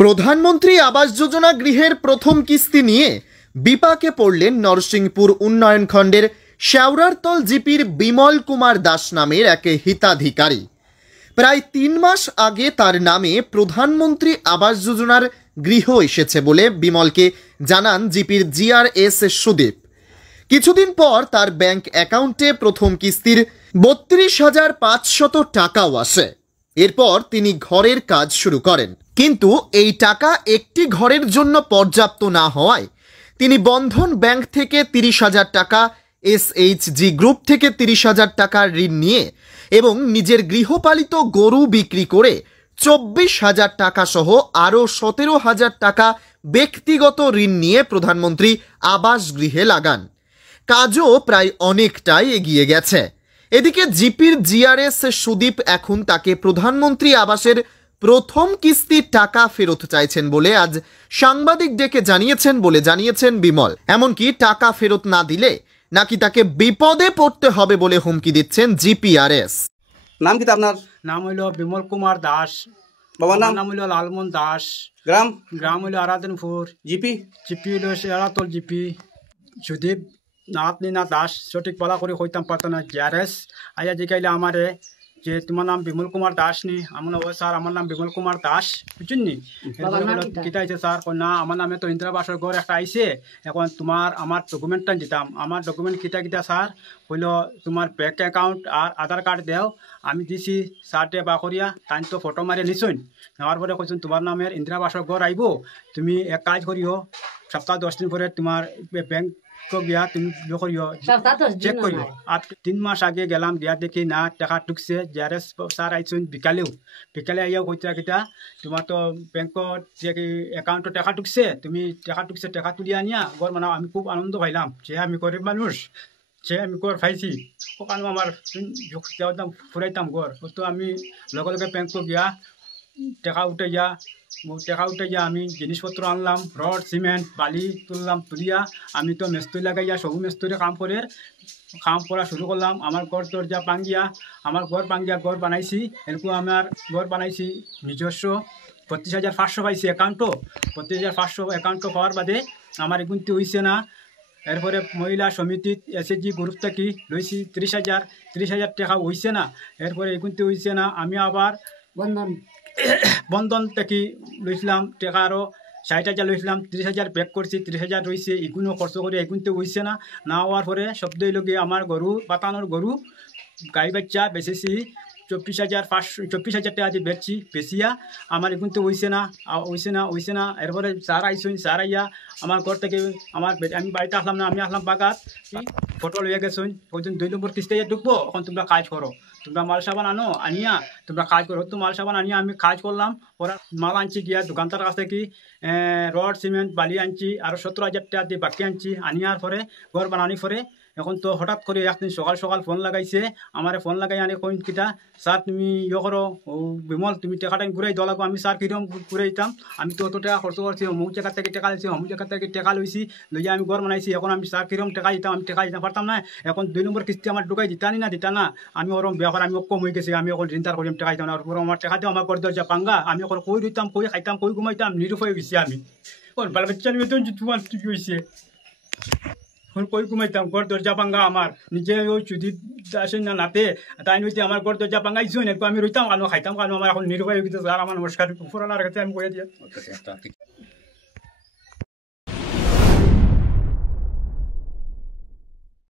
প্রধানমন্ত্রী আবাস যোজনা গৃহের প্রথম কিস্তি নিয়ে বিপাকে পড়লেন নরসিংপুর উন্নয়ন খণ্ডের শেওড়ারতল জিপির বিমল কুমার দাস নামের এক হিতাধিকারী। প্রায় ৩ মাস আগে তার নামে প্রধানমন্ত্রী আবাস যোজনার গৃহ এসেছে বলে বিমলকে জানান জিপির জিআরএস সুদীপ। কিছুদিন পর তার ব্যাংক অ্যাকাউন্টে প্রথম কিস্তির ৩২,৫০০ টাকাও আসে। এরপর তিনি ঘরের কাজ শুরু করেন, কিন্তু এই টাকা একটি ঘরের জন্য পর্যাপ্ত না হওয়ায় তিনি বন্ধন ব্যাংক থেকে ৩০,০০০ টাকা, এসএইচজি গ্রুপ থেকে ৩০,০০০ টাকার ঋণ নিয়ে এবং নিজের গৃহপালিত গরু বিক্রি করে ২৪,০০০ টাকা সহ আরও ১৭,০০০ টাকা ব্যক্তিগত ঋণ নিয়ে প্রধানমন্ত্রী আবাস গৃহে লাগান। কাজও প্রায় অনেকটাই এগিয়ে গেছে। এদিকে জিপির জিআরএস সুদীপ এখন তাকে প্রধানমন্ত্রী আবাসের প্রথম কিস্তির টাকা ফেরত চাইছেন বলে আজ সাংবাদিক ডেকে জানিয়েছেন বিমল। এমনকি টাকা ফেরত না দিলে নাকি তাকে বিপদে পড়তে হবে বলে হুমকি দিচ্ছেন জিপিআরএস। নাম কি আপনার? নাম হইল বিমল কুমার দাস। বাবার নাম হইল লালমন দাস। গ্রাম হইল আরাধনপুর। জিপি হইল শেওড়ারতল জিপি। সুদীপ নাতনিনা দাস, সঠিক বলা করে হইতাম পারতো না। জিআরএস আয়া জিকাইলে আমারে যে তোমার নাম বিমল কুমার দাস নি? আমার ও স্যার আমার নাম বিমল কুমার দাস, বুঝছেন নি? কিতা আইছে স্যার? না আমার নামে তো ইন্দিরা আবাসের ঘর একটা আইছে, এখন তোমার আমার ডকুমেন্টটা দিতাম। আমার ডকুমেন্ট কিতা স্যার? হইল তোমার ব্যাংক অ্যাকাউন্ট আর আধার কার্ড দেও। আমি দিছি স্যারটে বা করিয়া তাই তো ফটো মারি নিছুন। নেওয়ার পরে কইছেন তোমার নামের ইন্দিরা আবাসের ঘর আইব, তুমি এক কাজ করিও, সপ্তাহ 10 দিন পরে তোমার ব্যাংক গিয়া তুমি চেক করিও। আর 3 মাস আগে গেলাম, গিয়া দেখি না টাকা ঢুকছে। জিআরএস স্যার আইসুন বিকালে আইয়া কইতা কিতা তোমার তো ব্যাংকত যে অ্যাকাউন্টে টাকা ঢুকছে, তুমি টাকা তুলি আনিয়া ঘর বানাও। আমি খুব আনন্দ পাইলাম যে আমি গরিব মানুষ, যে আমি ঘর পাইছি, ওখানে আমার ফুরাইতাম ঘর। তো আমি লগে লগে ব্যাংক গিয়া টাকা উঠাইয়া আমি জিনিসপত্র আনলাম, রড সিমেন্ট বালি তুলিয়া আমি তো মেস্তুরি লাগাইয়া সবু মেস্তুরি কাম করা শুরু করলাম। আমার ঘর দরজা ভাঙ্গিয়া ঘর বানাইছি। এরকম আমার ঘর বানাইছি নিজস্ব। ৩২,৫০০ পাইছি অ্যাকাউন্টও। ৩২,৫০০ অ্যাকাউন্টও পাওয়ার বাদে আমার এগুনতে হইছে না। এরপরে মহিলা সমিতিত এসএইচজি গ্রুপ থেকে লইছি ৩০,০০০ টাকা হইছে না। এরপরে এগুনতে হইছে না, আমি আবার বন্ধন থেকে লইছিলাম টাকা, আরও ৬০,০০০ লইছিলাম। ৩০,০০০ ব্যাক করছি, ৩০,০০০ রয়েছে। এগুলো খরচ করে এগুনতে হইছে না। না হওয়ার পরে শব্দ লগে আমার গরু বাতানোর গরু গাই বাচ্চা বেচেছি ২৪,০০০ টাকা দিয়ে বেচিয়া আমার এগুনতে হইছে না। এরপরে স্যার আইসুন, স্যার আইয়া আমার ঘর থেকে আমি বাড়িতে আসলাম না, আমি আসলাম বাগাত। ফটো লইয়া গেছুন, ওইদিন 2 নম্বর কিস্তি ঢুকবো, এখন তোমরা কাজ করো, তোমরা মাল সাবান আনিয়া তোমরা কাজ করো। তো মাল সাবান আনিয়া আমি কাজ করলাম। ওরা মাল আনছি গিয়া দোকানদার কাছ থেকে রড সিমেন্ট বালি আনছি, আরও ১৭,০০০ টাকা দিয়ে বাকি আনছি। আনিয়ার পরে ঘর বানানি পরে এখন তো হঠাৎ করে একদিন সকাল ফোন লাগাইছে। আমার ফোন লাগাই আনি কইন কিতা স্যার তুমি করো, ও বিমল তুমি টাকাটা ঘুরাই দেওয়া লাগবো। আমি স্যার কিরকম ঘুরাই দিতাম? আমি তো অত টাকা খরচ করছি, অমুক জায়গা থেকে টাকা লইছি, অমুক জায়গা থেকে টাকা লইছি, লইয়া আমি ঘর বানাইছি। এখন আমি স্যার কিরকম টাকা দিতাম? আমি টাকা দিতে পারতাম না। এখন 2 নম্বর কিস্তি আমার ঢুকাই দিতা না। আমি ওরম ব্যাপার আমি কম হয়ে গেছি। আমি এখন চিন্তা করি টাকা দিতাম না। আমার টাকা দিয়ে আমার ঘর দরজা পাঙ্গা। আমি এখন কই দিতাম, কই খাইতাম, কই ঘুমাইতাম, নিরুপায় হয়ে গেছি আমি। বাল বাচ্চা নিয়ে তোমার কি হয়েছে? কই ঘুমাইতাম, ঘর দরজা ভাঙ্গা। আমার নিজে ওই চুদি আসেন না নাতে তাই নইতে আমার ঘর দরজা ভাঙ্গাইছো না, আমি রইতাম কানো খাইতাম কানো। আমার এখন নিরুপায় হয়ে গেছে। স্যার আমার নমস্কার, পুরানার কাছে আমি কয়ে দিয়ে।